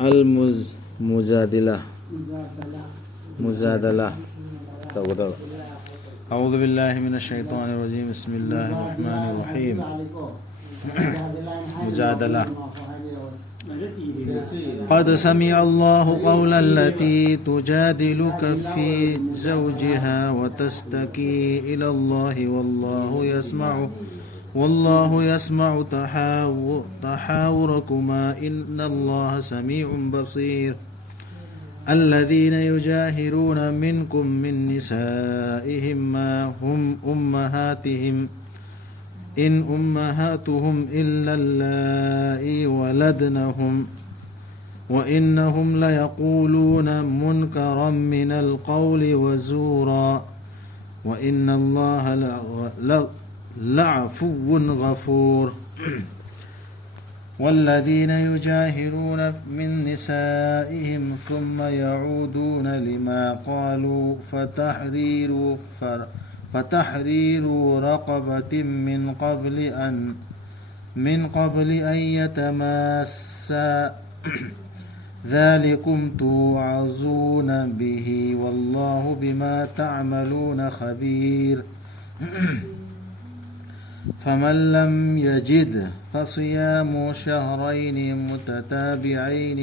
المجادلة مجادلة. أعوذ بالله من الشيطان الرجيم. بسم الله الرحمن الرحيم. مجادلة. قد سمع الله قول التي تجادلك في زوجها وتشتكي إلى الله والله يسمع تحاوركما إن الله سميع بصير. الذين يجاهرون منكم من نسائهم ما هم أمهاتهم إن أمهاتهم إلا اللائي ولدنهم وإنهم ليقولون منكرا من القول وزورا وإن الله لعفو غفور. والذين يجاهرون من نسائهم ثم يعودون لما قالوا فتحرير رقبة من قبل أن يتماسا ذلكم توعظون به والله بما تعملون خبير. فمن لم يجد فصيام شهرين متتابعين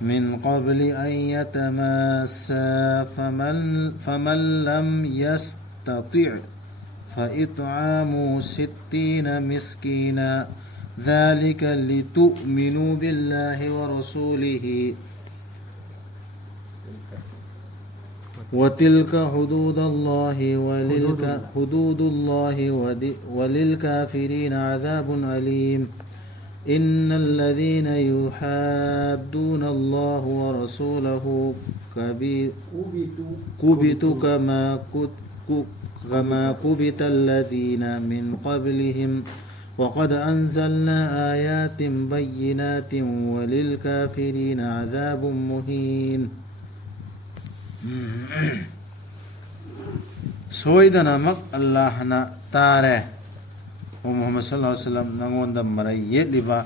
من قبل أن يتماسا فمن لم يستطع فإطعام 60 مسكينا ذلك لتؤمنوا بالله ورسوله وتلك حدود الله وللكافرين عذاب أليم. إن الذين يحادون الله ورسوله كبتوا كما كبت الذين من قبلهم وقد أنزلنا آيات بينات وللكافرين عذاب مهين. soydanamak allahna tare o muhammad sallallahu alaihi wasallam nangonda marai yetliba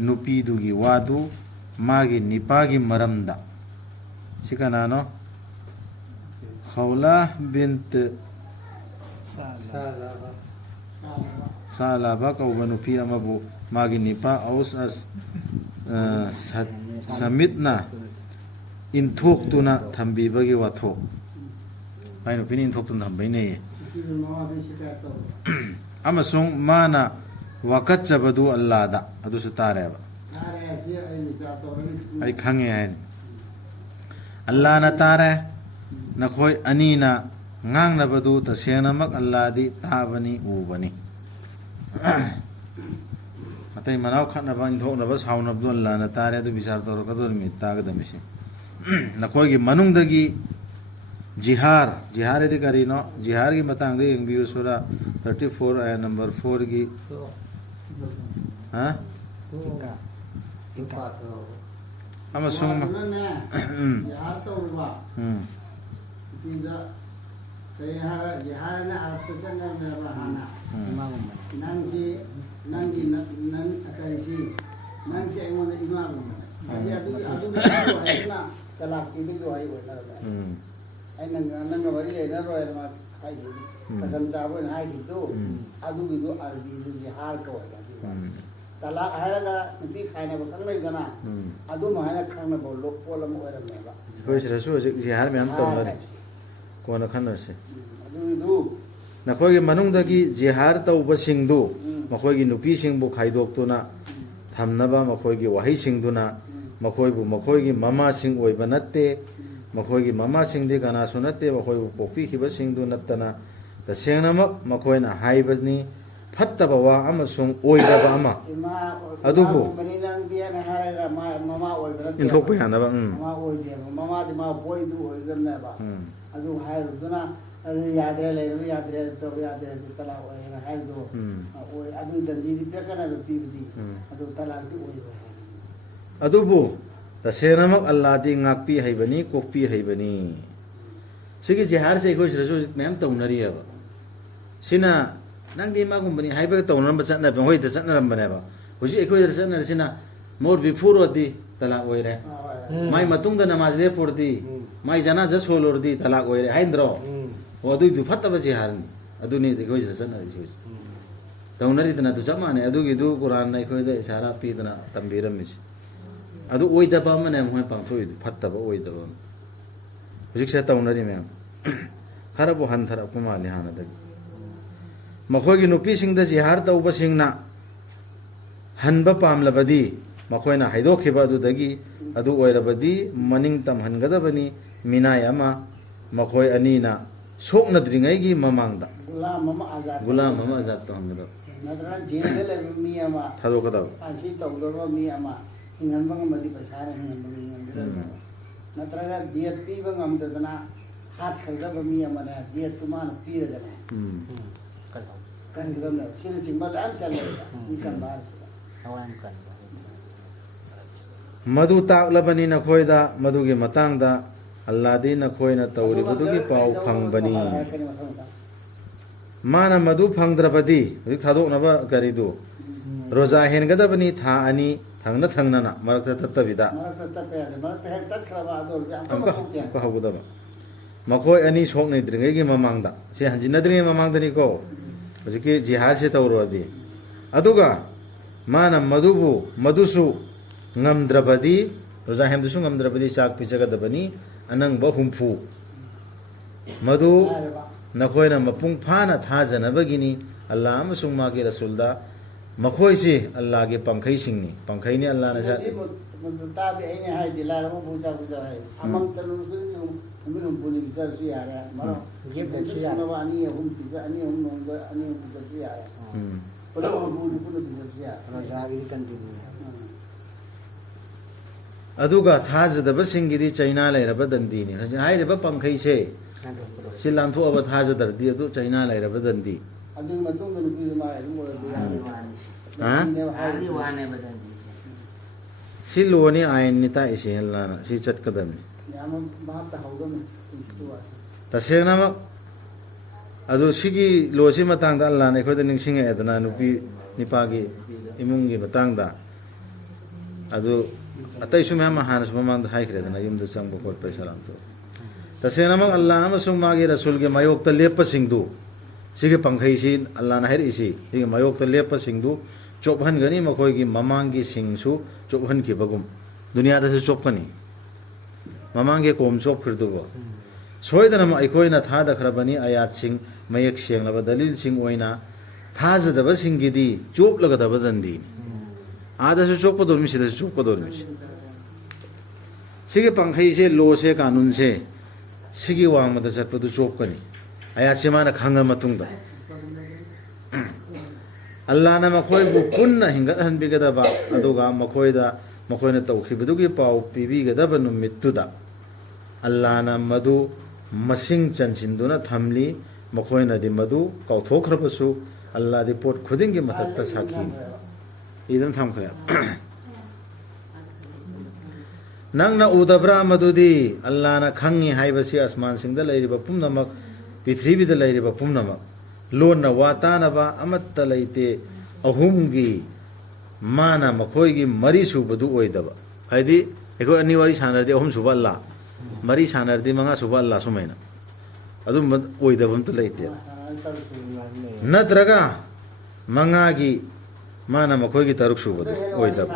nupidugi wadu magi nipagi maramda sikanano khawla bint salaba kauba nupi amabu magi nipa aus as samitna inthok tuna thambibagi wathok pai no pinin inthok tuna thambai nei amasung mana wakat chabadu allah da adu su tare ba ai khange hain allah na tare na khoi anina ngang na badu ta sena mak allah di tabani ubani matai manau khatna ba inthok na ba sauna abdul allah na tare adu bisar tor ka dur mi ta ga damishi नखोगी मनुंगदगी जिहार यदि करीनो जिहार की मतंग दे इंबियो सूरा 34 आया number 4 की हाँ हम सुन जिहार तो हुआ जिहार ने आप तो चंगा में रहना नंगी अकरिसी नंगी ऐमोने इमाम तलाक की भी जो आई वो ना आई नंगा बड़ी है ना रोयल मार खाई कसम चावो ना आई तो आदू भी जो अरबी जो जिहार का होगा तलाक है ना भी खाने को खंग नहीं करना आदू महाना खंग में बोलो पोला में और में बा कोई रसू जिहार में हम तो कौन खंग से आदू ना कोई मनुंग दगी जिहार तो बसिंग दो मखोई की नुपी सिंग बो खाई दोग तो ना थमनबा मखोई की वही सिंग दो ना मखोईबु मखोईगी ममा सिंग ओइबा नत्ते मखोईगी ममा सिंग दे गाना सु नत्ते मखोईबु पोपी खिबा सिंग दु नत्तना तसेंगनमक मखोईना हाइबनी फत्तबा वा अमसुंग ओइदबा अमा अदुबु इंथोक यानबा ममा ओइदे ममा दि मा बोइदु ओइदनबा अदु हाइरुदना यादरे लेरु यादरे तो यादरे तला ओइना हाइदो ओइ अदु दंदी दि पेकना रुपीदी अदु तला दि ओइबा अदुबु तसेनमक अल्लाह दी ngakpi haibani kokpi haibani sigi jihar se ko sirasu mem taunari aba sina nangdi ma gumbani haiba taunam ba chatna ba hoi ta chatna ram bane ba hoji ekoi da chatna sina मोर बिफुरोदी तलाक ओइरे माई मतुंग नमाज ले पोरदी माई जना ज सोलोरदी तलाक ओइरे हाइंद्रो ओ अदु दु फत्तब जिहारनी अदुनी देखो Jason अदु तौनरी तना दु जमाने अदु गिदु कुरान नै खोइ दे इशारा पीदना तंबीरमिस अदु ओइदबा मने मोय पांथोइ फत्तब ओइदबा हुजिक से तौनरी मैम खरबो हंथर अपमा लिहाना दगी मखोगी नुपी सिंह द जिहार तौब सिंहना हनब पामलबदी मखोइना हाइदोखिबा अदुदगी अदु ओइरबदी मनिंग तमहनगदबनी मिनाय अमा मखोइ अनीना सोकनद्रिंगैगी ममांगदा गुलाम अमा आजाद तो हमगदा नदरा जेल ले मी अमा थादोकदा आसी तौदबा मी अमा हिंगनबंग मदि पसार हिंगनबंग नदरा दियत पीबा ngamdadana हाथ खरदबा मी अमा ने दियत तुमान पीरगने kan gidam na sila simbal am chala ikan bar awan kan मधु ताकलबनी नखोयदा मधुगी मतंगदा अल्लादी नखोयना तौरी बदुगी पाउ फंगबनी माना मधु फंगद्रबदी हुजिक थादोकनबा करिदु रोजा हेनगदबनी था अनि थंगना थंगना मरक तत्तबिदा को हगुदबा मखोय अनि सोकनै द्रिंगैगी ममांगदा से हंजिनद्रिंगै ममांगदनी को हुजिकी जिहाद से तौरोदी अदुगा माना मधुबु मधुसु ngamdrabadi roja hemdusu ngamdrabadi sak pijagadabani anangba humfu madu nakoina mapung phana thajanabagini allah amasung magi rasulda makhoi si allah ge pangkhai singni pangkhai ni allah na ja ta bi aine hai dilara mo puja puja hai amang talu minum puni bicar si ara maro ye bicar na ani hum pija ani hum nongba ani hum bicar si ara pada hum puni bicar si ara roja gi continue अदुगा थाजदबा सिंगिदी China लेरबा दंदीनी हाइरबा पंखै से सि लांथो अब थाजदरदी अदु चाइना लेरबा दंदी अदु मतुंग नुपी मा हा आदि वाने बदंदी सि लोनी आयन निता इसे हल्लाना सि चटकदमि याम बात हौदम इस्तुवा तसेना म अदु सिगी लोसि मतंगदा अल्लाह ने खोद निंगसिंगे एदना नुपी निपागी इमुंगी मतंगदा अदु अतै सुमे महान सुमंग हाइख्रेदना युमद संग बखोट पे सलाम तो तसेना मग अल्लाह अमसुंग मागे रसूल के मायोक्ता लेप सिंगदु सिगे पंखै सि अल्लाह ना हेरि सि सिगे मायोक्ता लेप सिंगदु चोपहन गनी मखोई ममांगी सिंगसु चोपहन की बगुम दुनिया दा से चोपकनी ममांगे कोम चोप खिरदुबो सोयदना म अखोइना था दखरबनी आयात सिंग मयक सेंगलबा दलील सिंग ओइना थाजदबा सिंगिदी चोप लगदबा दंदी आदा से चोपदोरमि सिदा से चोपदोरमि सिगे पंखै से लो से कानून से सिगी वांगमदा चटपदु चोपकनी आयात से माना खांगा मतुंगदा अल्लाह ना मखोय बु पुन्ना हिंगत हनबिगदबा अदुगा मखोयदा मखोयना तौखिबदुगी पाउ पीबीगदबा नुमित्तुदा अल्लाह ना मधु मसिंग चनसिंदुना थमली मखोयना दि मधु कौथोखरबसु अल्लाह दि पोट खुदिंगी मथत्ता साखी इदम थमखरे नंगना उदब्रा मधुदी अल्लाह ना खंगी हाइबसी आसमान सिंगदा लैरिबा पुमनमक पृथ्वीदा लैरिबा पुमनमक लोन वातानबा अमत्त लैते अहुमगी माना मखोयगी मरी सुबदु ओइदबा हाइदी एको अनि वारी सानरदि अहुम सुबा अल्लाह मरी सानरदि मंगा सुबा अल्लाह सुमैना अदुम ओइदबम त लैते नत्रगा मंगागी माना मखोयगी तरुक सुबदु ओइदबा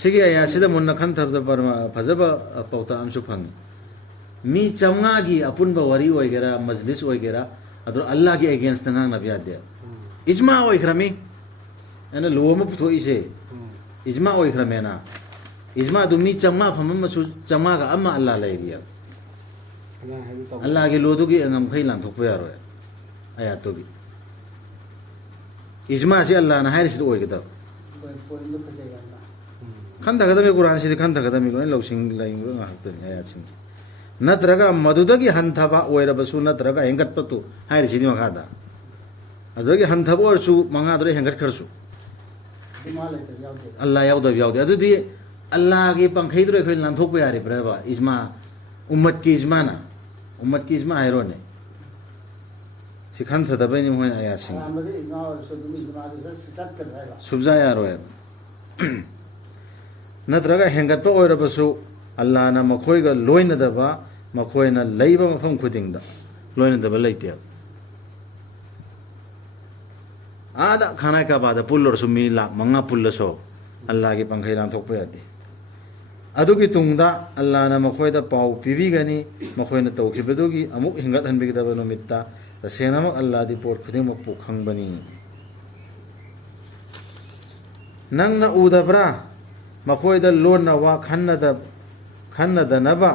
सिगे या सिदा मुन्ना खंथब परमा फजबा पौता अमसु फंगी मी चमगागी अपुनबा वरी ओइगेरा मजलिस ओइगेरा अदर अल्लाह के अगेंस्ट नंगांग नबियादे इजमा ओइखरमी एना लोम पुथोइसे इजमा ओइखरमेना इजमा दु मी चमगा फममसु चमगा अम्मा अल्लाह लैरिया अल्लाह के लोदुगी अंगम खै लांथोकप यारोय आयातोगी इजमा से अल्लाह ना हारिस ओइगदा खंथगदमे कुरान से खंथगदमे को लौसिंग lying ngahakten ayatsing natraga madudagi hanthaba oirabasu natraga hengatpatu hairisi makada adagi hanthaba orchu manga dore hengat kharsu Allah yaudab yaude adudi Allah ge pangkhai dore khoi lanthok yare braba ijma ummat ki ijma hairone ꯁꯤ ꯈꯟꯊꯗꯕꯩꯅꯤ ꯃꯣꯏꯅ ꯑꯌꯥꯠꯁꯤꯡ ꯑꯔꯥꯟꯕꯗꯤ ꯉꯥꯎꯔꯁꯨ ꯑꯗꯨꯝ ꯏꯖꯃꯥꯗꯤ ꯆꯠꯀꯗ꯭ꯔꯥ ꯍꯥꯏꯕ ꯁꯨꯞꯖꯥ ꯌꯥꯔꯣꯏꯕ ꯅꯠꯇ꯭ꯔꯒ ꯍꯦꯟꯒꯠꯄ ꯑꯣꯏꯔꯕꯁꯨ ꯑꯜꯂꯥꯍꯅ ꯃꯈꯣꯏꯒ ꯂꯣꯏꯅꯗꯕ ꯃꯈꯣꯏꯅ ꯂꯩꯕ ꯃꯐꯝ ꯈꯨꯗꯤꯡꯗ ꯂꯣꯏꯅꯗꯕ ꯂꯩꯇꯦꯕ आदा खाना का बाद पुल और सुमी लाख मंगा पुल्लसो अल्लाह की पंखै लांथोकपा यादे अदुगी तुंगदा अल्लाह ना मखोयदा पाउ पिबिगनी मखोयना तौखिबदुगी अमुक हिंगत हनबिगदबा नुमित्ता तसेनामक अल्लाह दी पोट खुदिंगमक पु खंगबनी नंगना उदब्रा मखोयदा लोना वा खन्नदनबा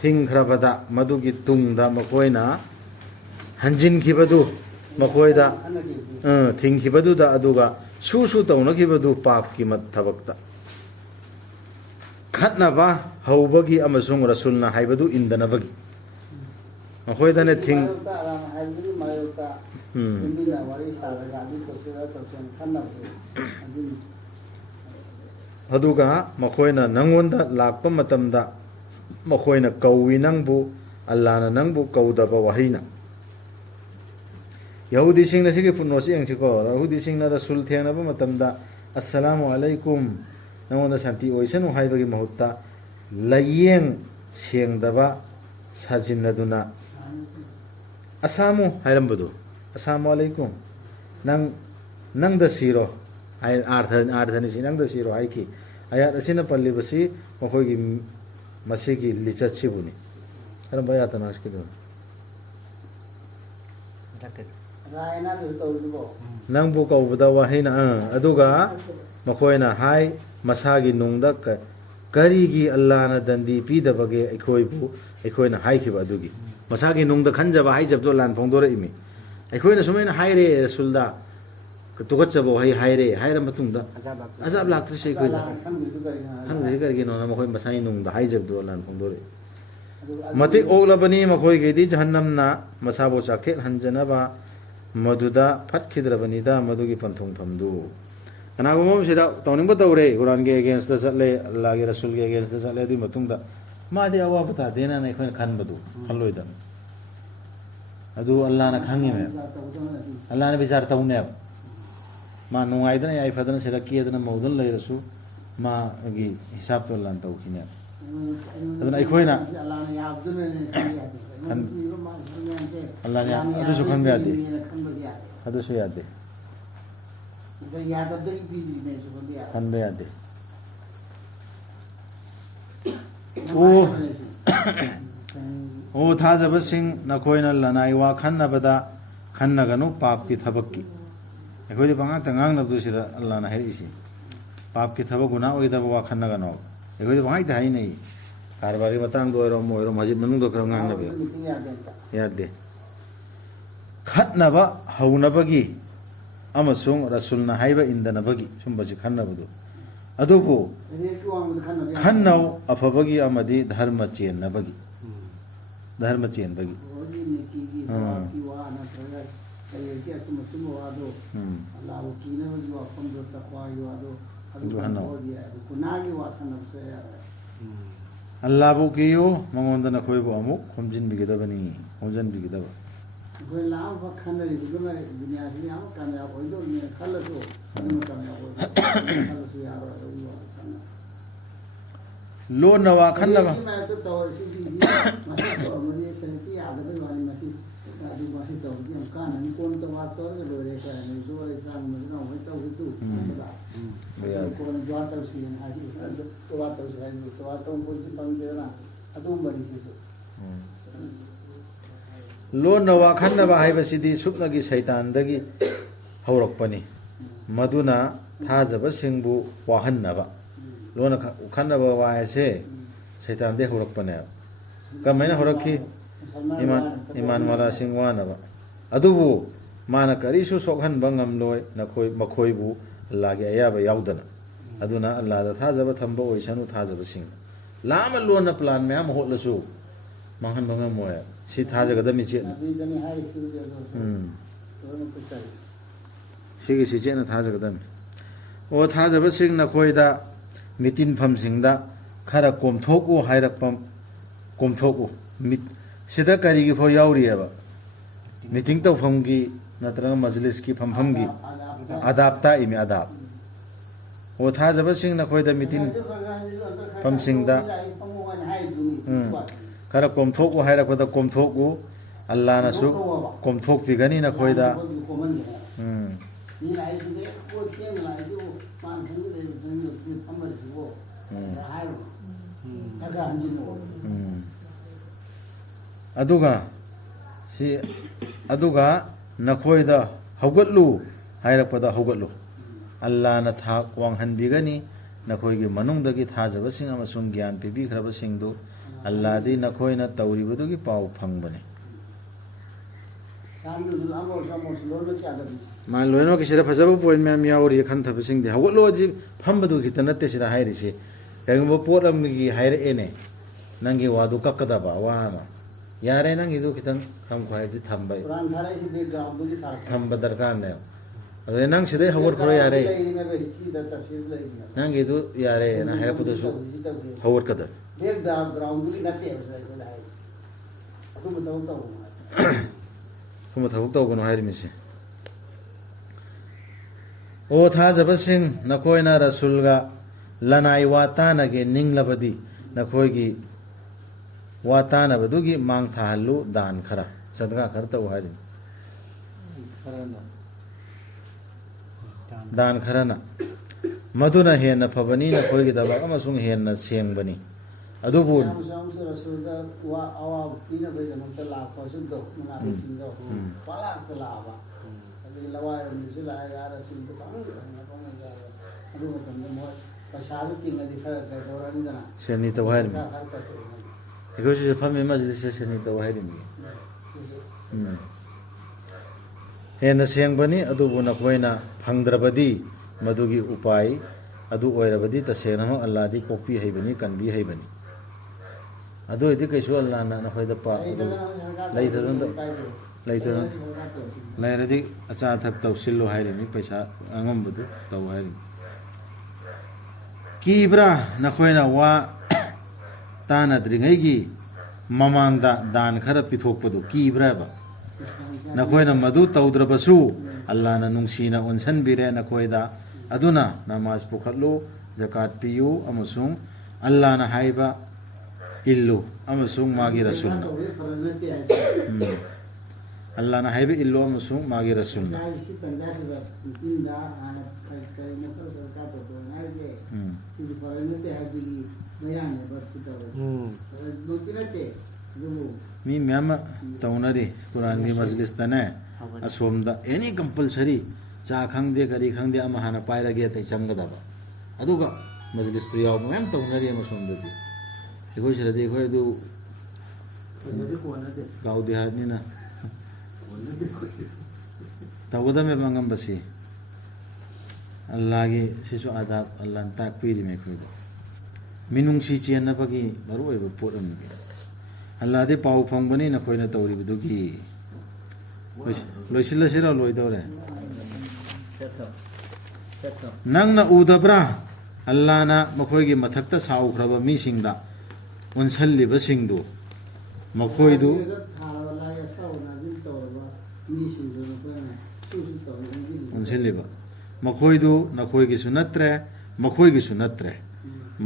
थिंग्रबदा मदुगी तुंगदा मखोयना हंजिनखिबदु मखोयदा थिंखिबदुदा अदुगा सुसु तौनखिबदु पापकी मत थबक्ता खतनबा हौबगी अमसुंग रसूलना हाइबदु इंदनबगी मखोयदाने थिंग अदुगा मखोयना नंगोंदा लाकपा मतमदा मखोयना कौवी नंगबु अल्लाहना नंगबु कौदबा वहीना यहूदी सिंह नसिगे फुनोसी यंगसिको यहूदी सिंह ना रसूल थेनबा मतमदा अस्सलामु अलैकुम नंगोंदा शांति ओइसनु हाइबगी महुत्ता लयेंग सेंगदबा साजिनदुना असामु हाइरंबदु अस्सलामु अलैकुम नंग द सिरो आय आर्थनि सि नंग द सिरो हाइकी आयात असिना पल्लिबसी मखोयगी मसिगी लिचतसिबुनि करम बयातना इसकिदो नंबु कौबदा वहीना अदुगा मखोयना हाय मसागी नुंगदा करीगी अल्लाहना दंदी पीदबगे अखोयना हाइखिबा अदुगी मसागी नुंगदा खंजबा हाइजबदो लान फोंदोरे इमी अखोयना सुमेना हाइरे रसूलदा तुगचबो हाइरे हाइरा मतुंगदा अजाब लाक्त्रि से कोइदा हंगदे करगिनो मखोय मसाई नुंगदा हाइजबदो लान फोंदोरे मति ओगलबनी मखोयगेदी जहन्नमना मसाबो चाखेत हंजनबा मधुदा फटखिद्रबनीदा मधुगी पंथों फमदु कनागुमम सिदा तौनिंग तौरे कुरान के अगेंस्ट द चले अल्लाह के रसूल के अगेंस्ट द चले दुई मतुंगदा मादे अवा बता देना नै खोन खनबदु खनलोइदा अदु अल्लाह ना खंगे में अल्लाह ने विचार तौने मा नुंगाइदना याई फदना सिदा कियदना मौदन लैरसु मा गी हिसाब तो लान तौखिने अदुना अखोयना अल्लाह ने अदुसु खंबे यादे अदुसु यादे खंबे यादे ओ थाजब सिंह नखोयना लनाई वा खन्नबदा खन्नगनु पाप की थबक की अखोयदि पंगा तंगांग नबदु सिदा अल्लाह ना हेरिसि पाप की थबक गुना ओइदब वा खन्नगनु अखोयदि पंगा थाई नै कारबारी मतंग दोरो मोरो मस्जिद मनुंग दो करम ngang nabe यादे खतनबा हौनबगी अमसुंग रसूलना हाइबा इंदनबगी सुंबसि खन्नबदु अदुबु खन्नौ अफबगी अमदि धर्म चेनबगी अल्लाहबु कियो मंगोंदा नखोयबु अमुक खोमजिन बिगदबनी खोमजन बिगदब कोई लाभ खनरी दुना दुनिया से हम कामयाब हो दो ने खलसो हम कामयाब हो खलसो यार लो नवा खन्नबा मैं तो सी मसी तो मुझे सनती आदत वाली मसी आदि मसी तो हम कान कौन तो बात तो लोरे का नहीं जो इस्लाम में ना हो तो कौन जवाब तो सी आज तो बात तो कौन सी पंग देना अदुम बनी से लोन नवा खन्नबा हाइबसिदी सुपनगी शैतानदगी हौरकपनी मदुना थाजब सिंहबु वाहन्नबा लोन खन्नबा वायसे शैतानदे हौरकपने कमैना हौरखी इमान वाला सिंह वानबा अदुबु माना करिसु सोखनबा ngamloi नखोय मखोयबु अल्लाहगे अयाबा याउदना अदुना अल्लाहदा थाजब थंबा ओइसनु थाजब सिंह लामा लोन प्लान म्याम होलसु माहन बंगा मोय सी थाजगदमी चेन सिगी सी चेन थाजगदमी ओ थाजब सिंह नखोयदा मितिन फम सिंहदा खरा कोमथोकु हाइरकपम कोमथोकु मित सिदा करिगी फो याउरियबा मीटिंग तौफमगी नत्रगा मजलिस की फमफमगी आदाब ताइमी आदाब ओ थाजबसिंग नखोयदा मीटिंग फमसिंगदा खरा कोमथोकु हायरकदा कोमथोकु अल्लाह नसु कोमथोक पिगनी नखोयदा अदुगा सी अदुगा नखोयदा हौगतलु हायरकदा हौगतलु अल्लाह न था वांगहनबिगनी नखोयगी मनुंगदगी थाजबसिंग अमसुंग ज्ञान पिबिखरबसिंगदु अल्लाह दी नखोयना तौरिबदुगी पाव फंगबने मान लोइनो किसी फजब पॉइंट मैम यावरी खनथबसिंग दे हौगतलो जी फंबदु खित नत्ते सिरा हायरिसे कयंगबो पोट अमगी हायरएने नंगी वादु कक्कदबा वामा यारे नंगी दु खितन खम खायजी थंबay थंब दरकार ने अरे नंग सिदे हवर खरो यारे नंगी दु यारे ना हायरपदसु हवर कदर बेग दा ग्राउंड की नते है अदु मतौ तो kuma thawuk tawgano hairimise o thajabasing nakoina rasulga lanai watana ge ninglabadi nakoigi watana badugi mang thahallu dan khara sadga kharta wahari dan kharana maduna hena phabani nakoigi daba amasung hena sengbani adubu shani tawhari because fami majlis shani tawhari hena sengbani adubu nakoina phangdrabadi madugi upai adu oirabadi tasena Allah di kopi haibani kanbi haibani adu idi kaisu Allah na khoida pa laitadon lairadi acha thak tawsillo hairimi paisa angam budu taw hairi kibra na khoina wa tana dringai gi mamangda dan khara pithokpadu kibra ba na khoina madu tawdrabasu Allah na nungsina onsan bire na khoida aduna namaz pukhatlu zakat piyu amasung Allah na haiba illu amasung magi rasulna Allah na haiba illu amasung magi rasulna mi myama taunari Quran ni majlis tane asomda any compulsory cha khangde kari khangde ama hana pairage tai changadaba aduga majlis tu yaw mem taunari amasomda di देखो शरदे देखो ये तो गाँव देहात नहीं ना तवदा में मंगम बसी अल्लाह के शिशु आदाब अल्लाह ताक पीरी में कोई तो मिनुंग सी चीन ना पकी बरु ये बोट अम्म के अल्लाह दे पाव फंग बनी ना कोई ना तवरी बिदु की लोइसिला सिरा लोइ दौरे नंग ना उदबरा अल्लाह ना मखोई की मथक्ता साउ खरबा मी सिंगदा उनसल्लिबसिंगदु मखोइदु उनसल्लिबा मखोइदु नखोइगिसु नत्रे मखोइगिसु नत्रे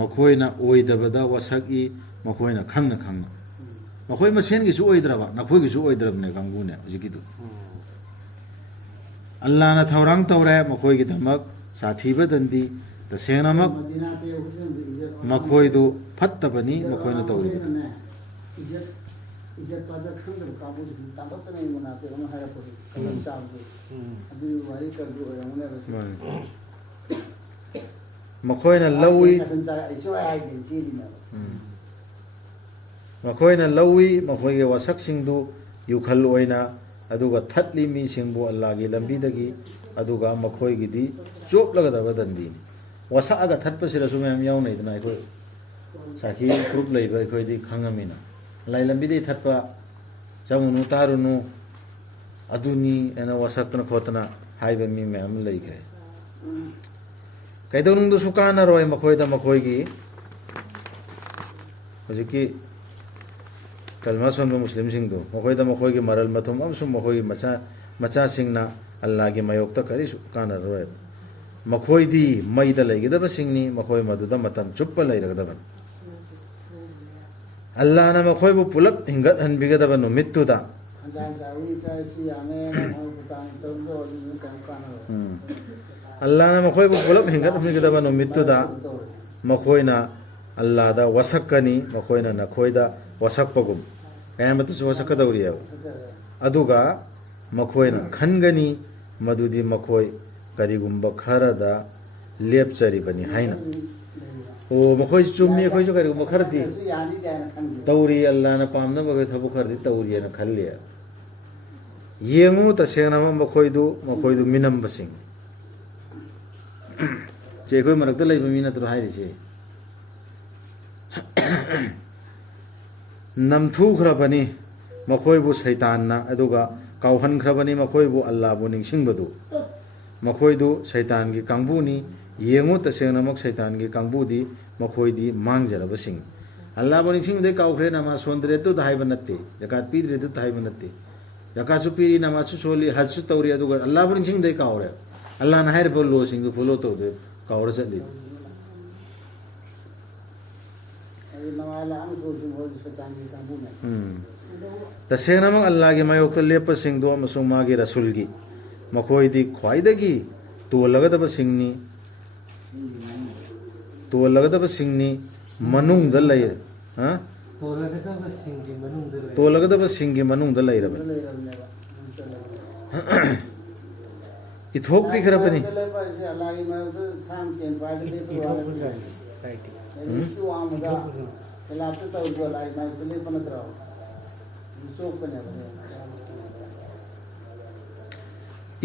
मखोइना ओइदबदा वसकी मखोइना खंगना खंगना मखोइ मसेनगिसु ओइद्रबा नखोइगिसु ओइद्रबने कांगुने हुजिकिदु अल्लाह ना थौरांग तौरे मखोइगी धमक साथीबा दंदी तसेनमक मखोइदु फत्तबनी मखोइना तौरि मखोइना लौई मखोइगे वसकसिंगदु युखल ओइना अदुगा थत्ली मी सिंगबु अल्लाह गी लंबीदगी अदुगा मखोइगिदी चोपलगदबा दंदीनी वसागा थत्पसिरसु मैम याउनैदना अखोइ साखी ग्रुप लैबा अखोइदि खंगमिना लाई लंबीदि थत्पा जामुनु तारुनु अदुनी एना वसक्तना खोतना हाइबा मी मैम लैगे कैदौनुंदु सुकाना रोय मखोइदा मखोइगी हुजिकी ꯀꯜꯃꯥ ꯁꯣꯟꯕ ꯃꯨꯁꯂꯤꯝꯁꯤꯡꯗꯣ ꯃꯈꯣꯏꯗ ꯃꯈꯣꯏꯒꯤ ꯃꯔꯜ ꯃꯊꯨꯝ ꯑꯃꯁꯨꯡ ꯃꯈꯣꯏꯒꯤ ꯃꯆꯥꯁꯤꯡꯅ ꯑꯜꯂꯥꯍꯒꯤ ꯃꯥꯌꯣꯛꯇ ꯀꯔꯤꯁꯨ ꯀꯥꯟꯅꯔꯣꯏ ꯃꯈꯣꯏꯗꯤ ꯃꯩꯗ ꯂꯩꯒꯗꯕꯁꯤꯡꯅꯤ ꯃꯈꯣꯏ ꯃꯗꯨꯗ ꯃꯇꯝ ꯆꯨꯞꯄ ꯂꯩꯔꯒꯗꯕꯅꯤ ꯑꯜꯂꯥꯍꯅ ꯃꯈꯣꯏꯕꯨ ꯄꯨꯂꯞ ꯍꯤꯡꯒꯠꯍꯟꯕꯤꯒꯗꯕ ꯅꯨꯃꯤꯠꯇꯨꯗ ꯑꯜꯂꯥꯍꯅ ꯃꯈꯣꯏꯕꯨ ꯄꯨꯂꯞ ꯍꯤꯡꯒꯠꯍꯟꯕꯤꯒꯗꯕ ꯅꯨꯃꯤꯠꯇꯨꯗ ꯃꯈꯣꯏꯅ ꯑꯜꯂꯥꯍꯗ ꯋꯥꯁꯛꯀꯅꯤ ꯃꯈꯣꯏꯅ ꯅꯈꯣꯏꯗ ꯋꯥꯁꯛꯄꯒꯨꯝ ꯀꯌꯥꯃꯠꯇꯁꯨ ꯋꯥꯁꯛꯀꯗꯧꯔꯤꯑꯕ ꯑꯗꯨꯒ ꯃꯈꯣꯏꯅ ꯈꯟꯒꯅꯤ ꯃꯗꯨꯗꯤ ꯃꯈꯣꯏ ꯀꯔꯤꯒꯨꯝꯕ ꯈꯔꯗ ꯂꯦꯞꯆꯔꯤꯕꯅꯤ ꯍꯥꯏꯅ ꯑꯣ ꯃꯈꯣꯏ ꯆꯨꯝꯃꯤ ꯑꯩꯈꯣꯏꯁꯨ ꯀꯔꯤꯒꯨꯝꯕ ꯈꯔꯗꯤ ꯇꯧꯔꯤ ꯑꯜꯂꯥꯍꯅ ꯄꯥꯝꯅꯕ ꯊꯕꯛ ꯈꯔꯗꯤ ꯇꯧꯔꯤꯑꯅ ꯈꯜꯂꯤ ꯌꯦꯡꯉꯨ ꯇꯁꯦꯡꯅ ꯃꯈꯣꯏꯗꯨ ꯃꯤꯅꯝꯕꯁꯤꯡ ꯆꯦ ꯑꯩꯈꯣꯏ ꯃꯔꯛꯇ ꯂꯩꯕ ꯃꯤ ꯅꯠꯇ꯭ꯔꯣ ꯍꯥꯏꯔꯤꯁꯦ ꯅꯝꯊꯨꯈ꯭ꯔꯕꯅꯤ ꯃꯈꯣꯏꯕꯨ ꯁꯩꯇꯥꯟꯅ ꯑꯗꯨꯒ ꯀꯥꯎꯍꯟꯈ꯭ꯔꯕꯅꯤ ꯃꯈꯣꯏꯕꯨ ꯑꯜꯂꯥꯍꯕꯨ ꯅꯤꯡꯁꯤꯡꯕꯗꯨ ꯃꯈꯣꯏꯗꯨ ꯁꯩꯇꯥꯟꯒꯤ ꯀꯥꯡꯕꯨꯅꯤ ꯌꯦꯡꯉꯨ ꯇꯁꯦꯡꯅꯃꯛ ꯁꯩꯇꯥꯟꯒꯤ ꯀꯥꯡꯕꯨꯗꯤ ꯃꯈꯣꯏꯗꯤ ꯃꯥꯡꯖꯔꯕꯁꯤꯡ ꯑꯜꯂꯥꯍꯕꯨ ꯅꯤꯡꯁꯤꯡꯗꯦ ꯀꯥꯎꯈ꯭ꯔꯦ ꯅꯃꯥꯖ ꯁꯣꯟꯗ꯭ꯔꯦ ꯑꯗꯨꯗ ꯍꯥꯏꯕ ꯅꯠꯇꯦ ꯖꯀꯥꯠ ꯄꯤꯗ꯭ꯔꯦ ꯑꯗꯨꯗ ꯍꯥꯏꯕ ꯅꯠꯇꯦ ꯖꯀꯥꯠꯁꯨ ꯄꯤꯔꯤ ꯅꯃꯥꯖꯁꯨ ꯁꯣꯜꯂꯤ ꯍꯖꯁꯨ ꯇꯧꯔꯤ ꯑꯗꯨꯒ ꯑꯜꯂꯥꯍꯕꯨ ꯅꯤꯡꯁꯤꯡꯗꯦ ꯀꯥꯎꯔꯦ ꯑꯜꯂꯥꯍꯅ ꯍꯥꯏꯔꯤꯕ ꯂꯣꯁꯤꯡꯗꯨ ꯐꯣꯂꯣ ꯇꯧꯗꯦ ꯀꯥꯎꯔ ꯆꯠꯂꯤ तसेंगनमक अल्लाहगी मायोक्ता लेप्पसिंगदो अमसुंग मागी रसूलगी मखोयदी ख्वाइदगी तोलगदबसिंगनी तोलगदबसिंगनी मनुंगद लैर हा तोलगदबसिंगी मनुंगद लैरबन इथोक पिखरबनी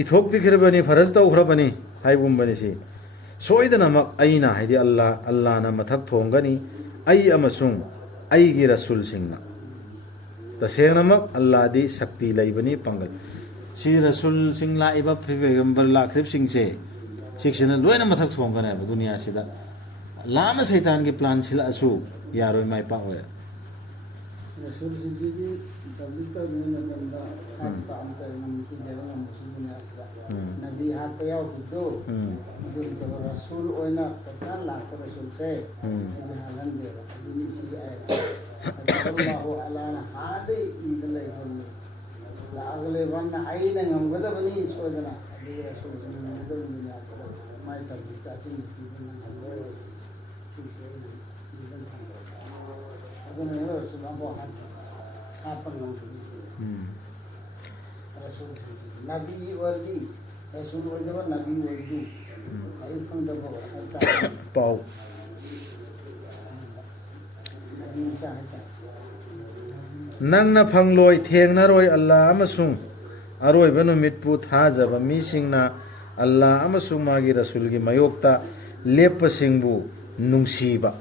इथोक पिखरबनी फरज तौखरबनी हाइबुंबनी सी सोइदनमक अइना हाइदि अल्लाहना मथक थोंगनी अइ अमसुंग अइगी रसूल सिंगना तसेंगनमक अल्लाहदी शक्ति लैबनी पंगल सी रसूल सिंग लाइबा पैगंबर लाखरिब सिंगसे सिक्सना लोइना मथक थोंगने दुनिया सिदा लामा शैतान की प्लान सिला असु यारोय माय पा होय रसूल सिंगी तबलीग में नंदा काम कर मुमकिन है नबी हाथ पे आओ तो जो रसूल ओइना पता लाख रसूल से हालन दे दुनी सी आए अल्लाह अलाना हादे इदले ला अगले वन आईना ngam बनी सोदना रसूल सिंगी दुनिया माय तबलीग का चिन नबी वर्दी रसूल वर्दी नबी वर्दी अरे फंगदबो पाव नबी साहता नंगना फंगलोय थेंगनारोय अल्लाह अमसुंग अरोयबा नुमितपु थाजबा मिसिंगना अल्लाह अमसुंग मागी रसूलगी मायोक्ता लेप्पसिंगबु नुंसीबा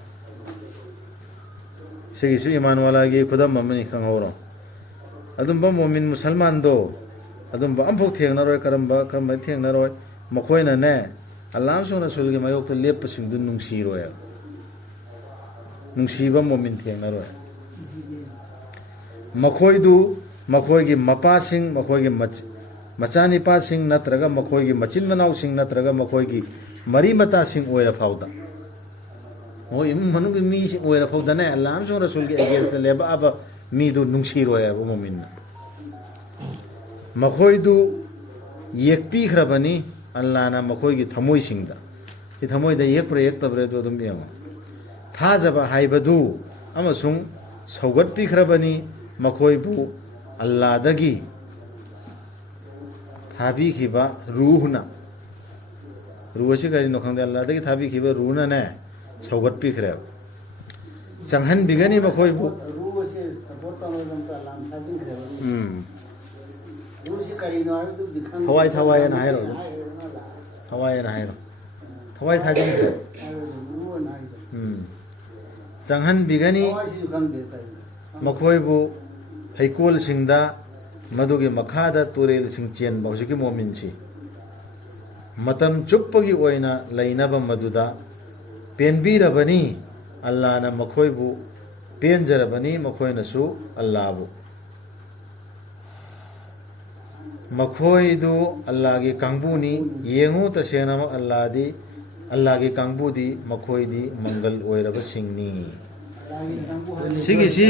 सिगिसु ईमान वालागी खुदम अमनि खंगौरो अदुंबा मोमिन मुसलमान दो अदुंबा अम्फो थेंगनारोय करंबा थेंगनारोय मखोयना ने अल्लाह अमसुंग रसूलगी मायोक्ता लेप्पसिंगदु नुंसीरोय नुंसीबा मोमिन थेंगनारोय मखोयदु मखोयगी मपासिंग मखोयगी मचानिपासिंग नत्रगा मखोयगी मचिन मनाउसिंग नत्रगा मखोयगी मरी मतासिंग ओयरा फाउदा ओ इम मनुगी मी ओयरा फाउदाने अल्लाह अमसुंग रसूलगी अगेंस्ट लेबा अब मीदु नुंसीरोय अब मोमिन मखोयदु येकपीखरबनी अल्लाहना मखोयगी थमोयसिंगदा इ थमोयदा येकप्रे येकतब्रे दो दुम येंगो थाजबा हाइबदु अमसुंग सौगटपीखरबनी मखोयबु अल्लाहदगी थाबीखिबा रूहना रूहसि करिनो खंदे अल्लाहदगी थाबीखिबा रूहना ने सौगटपीखरे चंगहन बिगनी मखोयबु रूहसे सपोर्ट तमदम ता लाम थाजिन खरे रूहसि करिनो आबदु दिखन थवाय ना हायरो थवाय ना हायरो थवाय थाजिन खरे रूह नाइ चंगहन बिगनी थवायसि खंदे मखोयबु हैकोल सिंगदा मदुगे मखादा तुरेल सिंग चेन बौसिकी मोमिनसी मतम चुप्पगी ओइना लैनबा मदुदा पेनबीरबनी अल्लाहना मखोयबु पेंजरबनी मखोइनसु अल्लाहबु मखोइदु अल्लाहगी कांगबुनी येंगु तसेनम अल्लाहगी कांगबुदी मखोइदी मंगल ओइरब सिंगनी सिगिसी